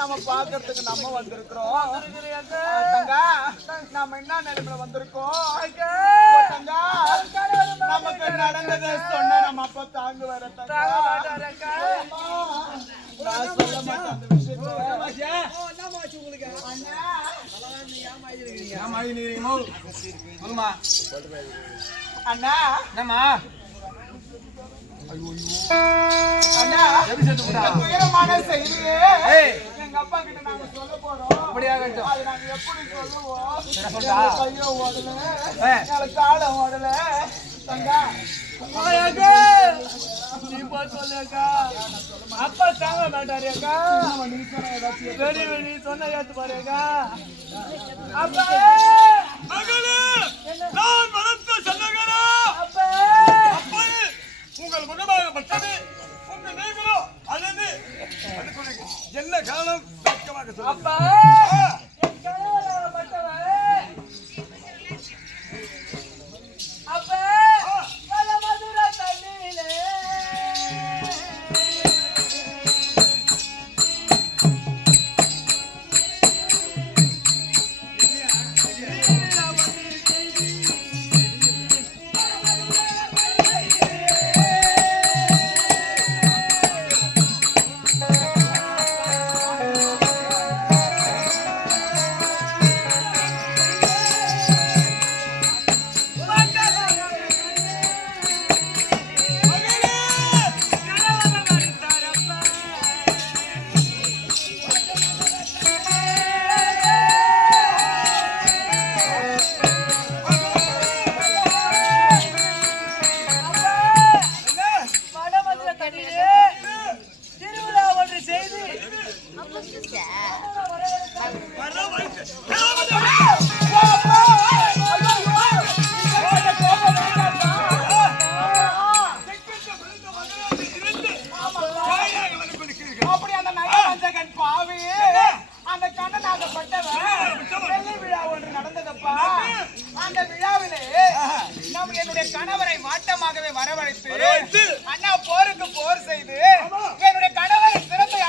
நம்ம பாக்குறதுக்கு நம்ம வந்திருக்கிறோம். நம்ம என்ன நிலைமையில வந்திருக்கோம்? நமக்கு நடந்ததை சொன்ன நம்ம அப்பா தாங்க வர சொல்ல மாட்டேன் அந்த விஷயத்த. அண்ணா என்னம்மா துயரமான செய்தியே எங்க அப்பா கிட்ட நாங்க சொல்ல போறோம். அது நாங்க எப்படி சொல்லுவோம்? கையோ ஓடல, காலம் ஓடல. தங்கா நீ சொல்லுக்கா, அப்பா தாங்க மாட்டாருக்கா. நீ சொன்ன ஏத்து பாருக்கா. அப்பா நான் வளர்த்த சொன்னங்களா உங்கள் முகமாகப்பட்டது உங்க நீங்களோ அல்லது என்ன காலம் அப்பா கணவரை மாட்டமாகவே வரவழைத்து அண்ணா போருக்கு போர் செய்து என்னுடைய கணவரின் சிறப்பை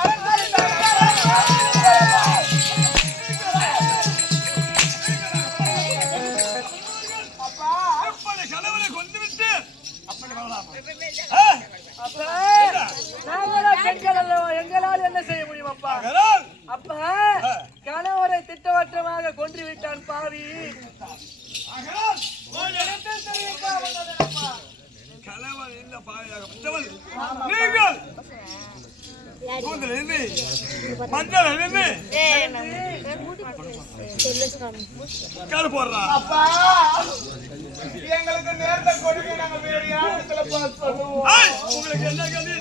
கணவரை கொண்டுவிட்டு எங்களால் என்ன செய்ய முடியும் அப்பா? அப்பா கணவரை திட்டவட்டமாக கொன்று விட்டான் பாவி. எங்களுக்கு நேர்ந்த கொடுங்க, நாங்க வேற யாருத்துல சொல்லுவோம். உங்களுக்கு என்ன கல்வி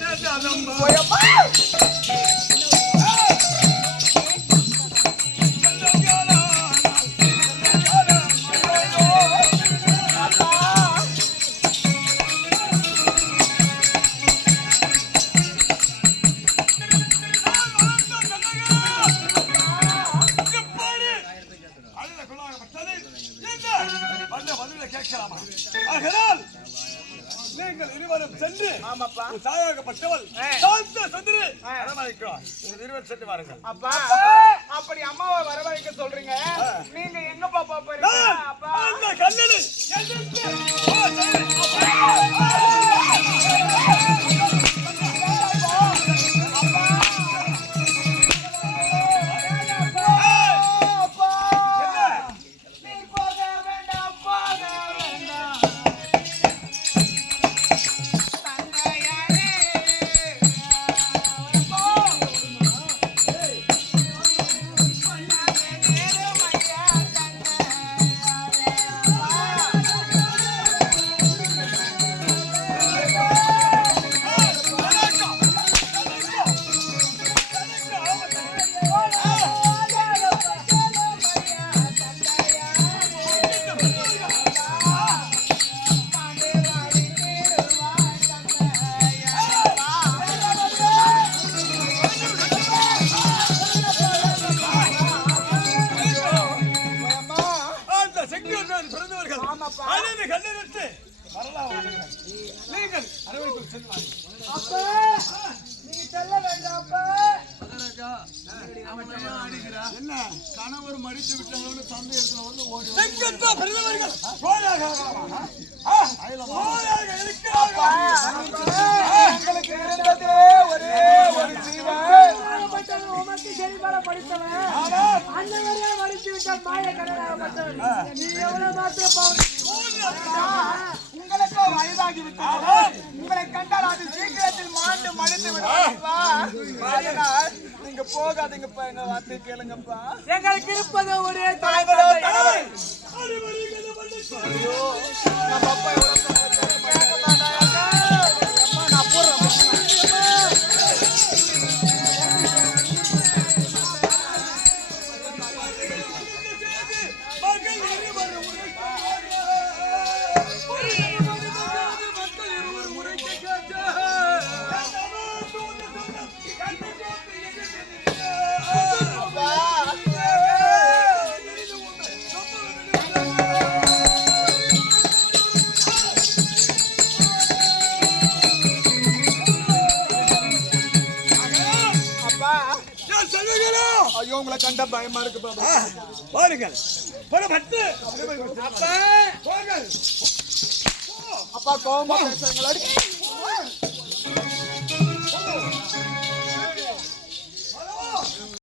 நீங்கள் இருவரும் சென்று தாயாகப்பட்டவள் இருவர் சென்று வாருங்கள். அப்பா அப்படி அம்மாவை வரவழைக்க சொல்றீங்க, நீங்க எங்க பாப்பா போறீங்க? கண்ணனு நீங்கள் அரவணைக்கு செல்வார்கள். அப்பா நீங்க செல்ல வேண்டாம். அப்பா என்ன கணவர் மடித்து விட்டாங்கன்னு சந்தேகத்துல வந்து ஓடி உங்களுக்கு இருந்ததே ஒரே ஒரு ஜீவன் உமக்கு சரிபால படித்தவன் அண்ணவரே மடித்து விட்டால் மாய கடனாகப்பட்டவன் நீ எவ்வளவு மாத்திரம் உங்களுக்கு வயதாகி விட்டது உங்களை கண்டால் அது சீக்கிரத்தில் மாண்டு மடித்து விடுவா நீங்க போகாதீங்கப்பா எங்க வார்த்தை கேளுங்கப்பா எங்களுக்கு இருப்பது ஒரே தலைவர் ஐயோ உங்களை கண்ட பயமா இருக்கு பாருங்கள் அப்பா கோபமா பேசுறீங்களா